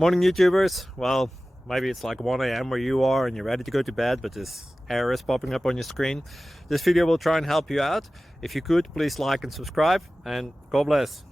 Morning YouTubers. Well, maybe it's like 1 a.m. where you are and you're ready to go to bed, but this error is popping up on your screen. This video will try and help you out. If you could, please like and subscribe, and God bless.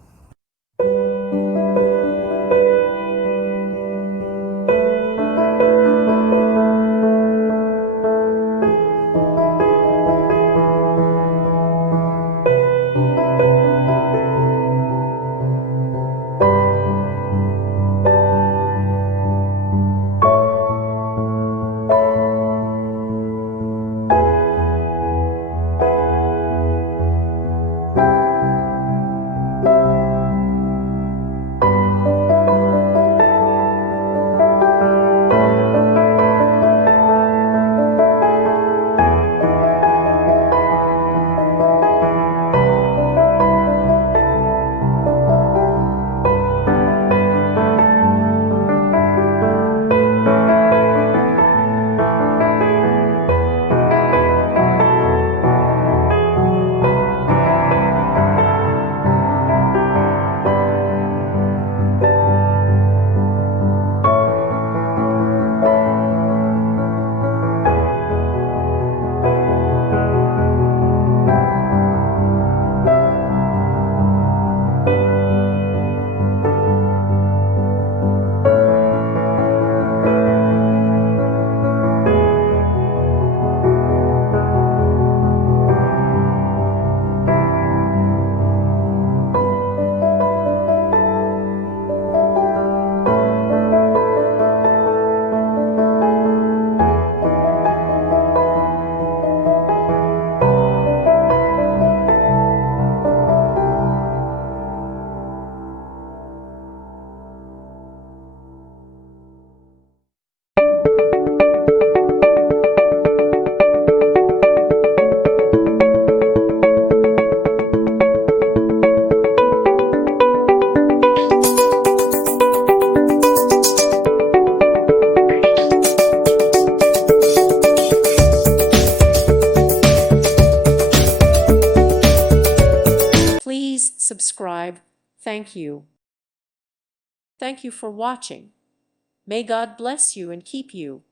Please subscribe. Thank you. Thank you for watching. May God bless you and keep you.